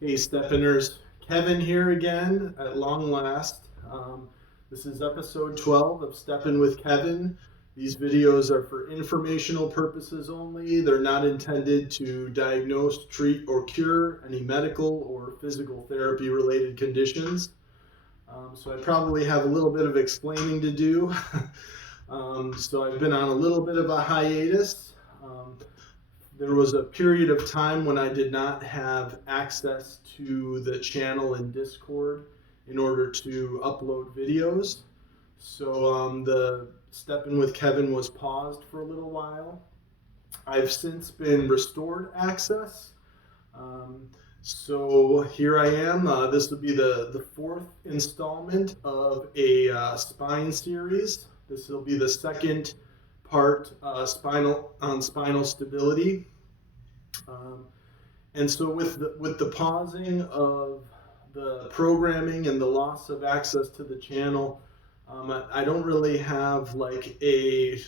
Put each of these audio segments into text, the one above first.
Hey, Steppeners. Kevin here again at long last. This is episode 12 of Steppin' with Kevin. These videos are for informational purposes only. They're not intended to diagnose, treat, or cure any medical or physical therapy related conditions. So I probably have a little bit of explaining to do. So I've been on a little bit of a hiatus. There was a period of time when I did not have access to the channel in Discord in order to upload videos. So the Steppin' with Kevin was paused for a little while. I've since been restored access. Um, so here I am. This will be the fourth installment of a spine series. This will be the second part spinal stability. And so with the pausing of the programming and the loss of access to the channel, I don't really have like I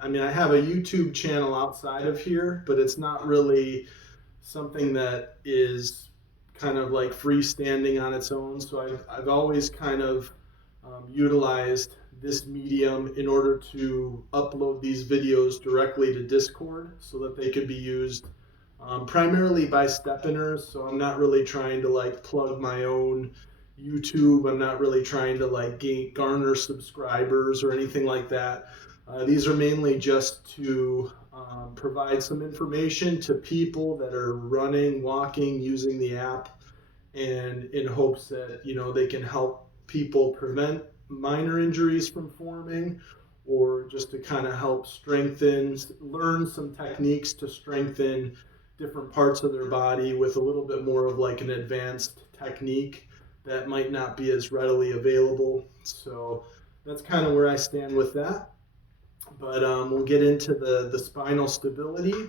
have a YouTube channel outside of here, but it's not really something that is kind of like freestanding on its own. So I've always kind of utilized this medium in order to upload these videos directly to Discord so that they could be used primarily by Steppeners. So I'm not really trying to like plug my own YouTube. I'm not really trying to like garner subscribers or anything like that. These are mainly just to provide some information to people that are running, walking, using the app, and in hopes that they can help people prevent minor injuries from forming, or just to kind of help learn some techniques to strengthen different parts of their body with a little bit more of like an advanced technique that might not be as readily available. So that's kind of where I stand with that. But we'll get into the spinal stability.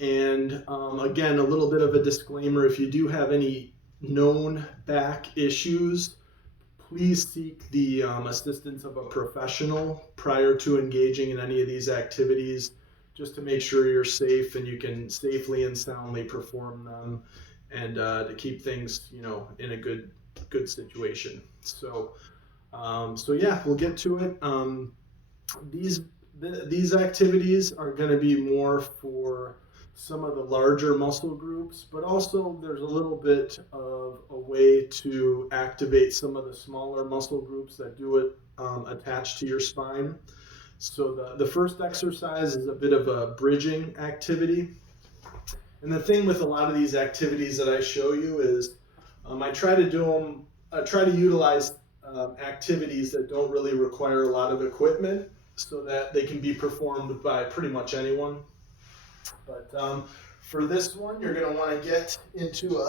And again, a little bit of a disclaimer: if you do have any known back issues, please seek the assistance of a professional prior to engaging in any of these activities, just to make sure you're safe and you can safely and soundly perform them, and to keep things, in a good situation. So yeah, we'll get to it. These activities are going to be more for some of the larger muscle groups, but also there's a little bit of a way to activate some of the smaller muscle groups that do it attached to your spine. So the first exercise is a bit of a bridging activity. And the thing with a lot of these activities that I show you is I try to utilize activities that don't really require a lot of equipment, so that they can be performed by pretty much anyone. But for this one, you're going to want to get into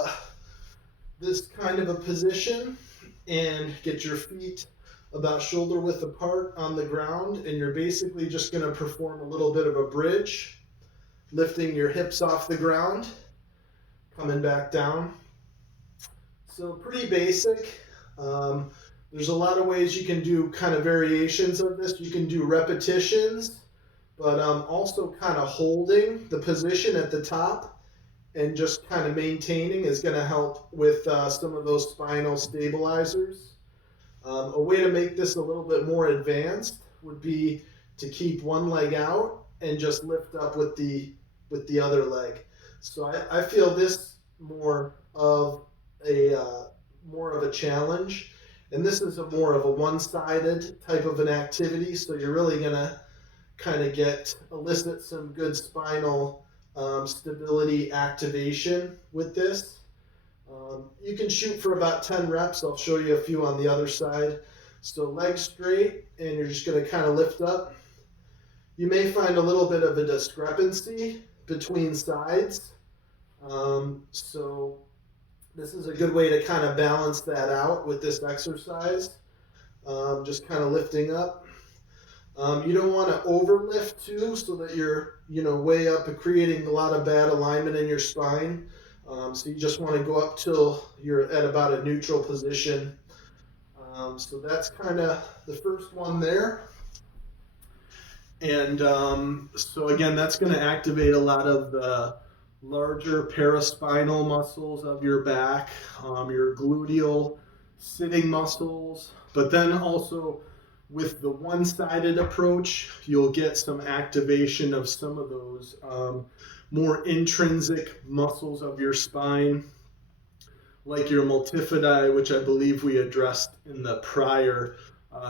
this kind of a position and get your feet about shoulder width apart on the ground, and you're basically just going to perform a little bit of a bridge, lifting your hips off the ground, coming back down. So pretty basic. There's a lot of ways you can do kind of variations of this. You can do repetitions, but also kind of holding the position at the top and just kind of maintaining is going to help with some of those spinal stabilizers. A way to make this a little bit more advanced would be to keep one leg out and just lift up with the other leg. So I feel this more of a challenge. And this is more of a one-sided type of an activity, so you're really going to kind of elicit some good spinal stability activation with this. You can shoot for about 10 reps. I'll show you a few on the other side. So legs straight, and you're just going to kind of lift up. You may find a little bit of a discrepancy between sides. So this is a good way to kind of balance that out with this exercise. Just kind of lifting up. You don't want to overlift too, so that you're way up and creating a lot of bad alignment in your spine. So you just want to go up till you're at about a neutral position. So that's kind of the first one there. And so again, that's going to activate a lot of the larger paraspinal muscles of your back, your gluteal sitting muscles, but then also with the one-sided approach, you'll get some activation of some of those more intrinsic muscles of your spine, like your multifidi, which I believe we addressed in the prior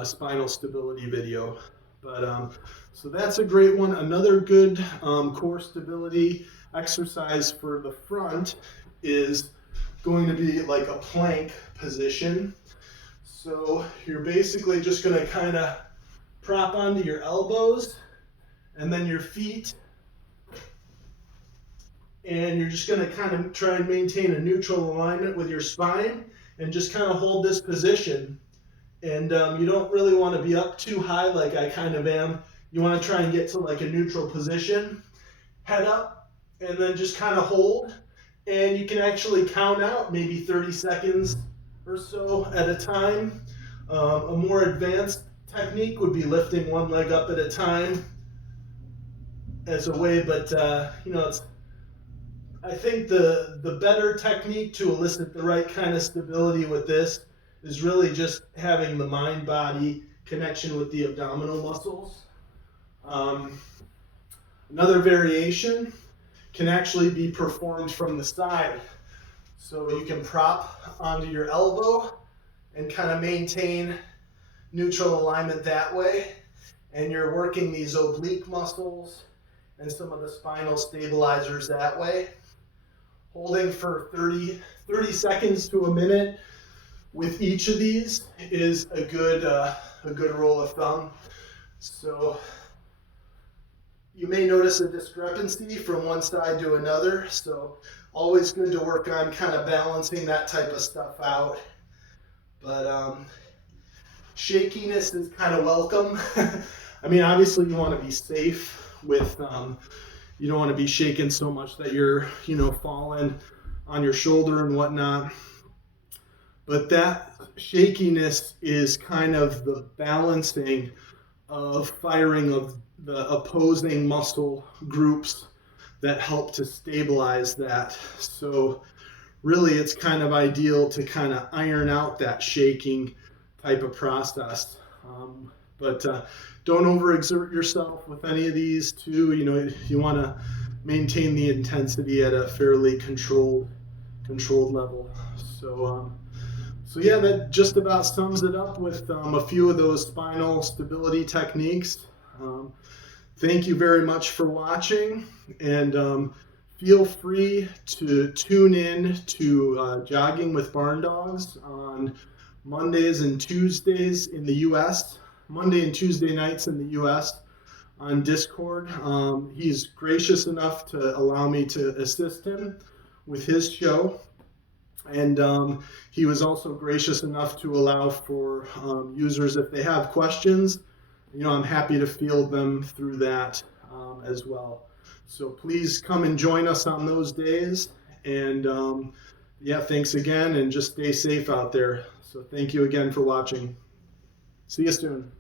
spinal stability video. But so that's a great one. Another good core stability exercise for the front is going to be like a plank position. So you're basically just going to kind of prop onto your elbows and then your feet, and you're just going to kind of try and maintain a neutral alignment with your spine and just kind of hold this position. And you don't really want to be up too high like I kind of am. You want to try and get to like a neutral position, head up, and then just kind of hold. And you can actually count out maybe 30 seconds or so at a time. A more advanced technique would be lifting one leg up at a time as a way, but I think the better technique to elicit the right kind of stability with this is really just having the mind-body connection with the abdominal muscles. Another variation can actually be performed from the side. So you can prop onto your elbow and kind of maintain neutral alignment that way. And you're working these oblique muscles and some of the spinal stabilizers that way. Holding for 30 seconds to a minute with each of these is a good rule of thumb. So you may notice a discrepancy from one side to another. So always good to work on kind of balancing that type of stuff out. But shakiness is kind of welcome. I mean, obviously you want to be safe with, you don't want to be shaken so much that you're, falling on your shoulder and whatnot. But that shakiness is kind of the balancing of firing of the opposing muscle groups that help to stabilize that. So really it's kind of ideal to kind of iron out that shaking type of process. But don't overexert yourself with any of these too. You want to maintain the intensity at a fairly controlled level. So yeah, that just about sums it up with a few of those spinal stability techniques. Thank you very much for watching, and feel free to tune in to Jogging with Barn Dogs on Mondays and Tuesdays in the U.S., Monday and Tuesday nights in the U.S. on Discord. He's gracious enough to allow me to assist him with his show. And he was also gracious enough to allow for users, if they have questions, I'm happy to field them through that as well. So please come and join us on those days. And yeah, thanks again, and just stay safe out there. So thank you again for watching. See you soon.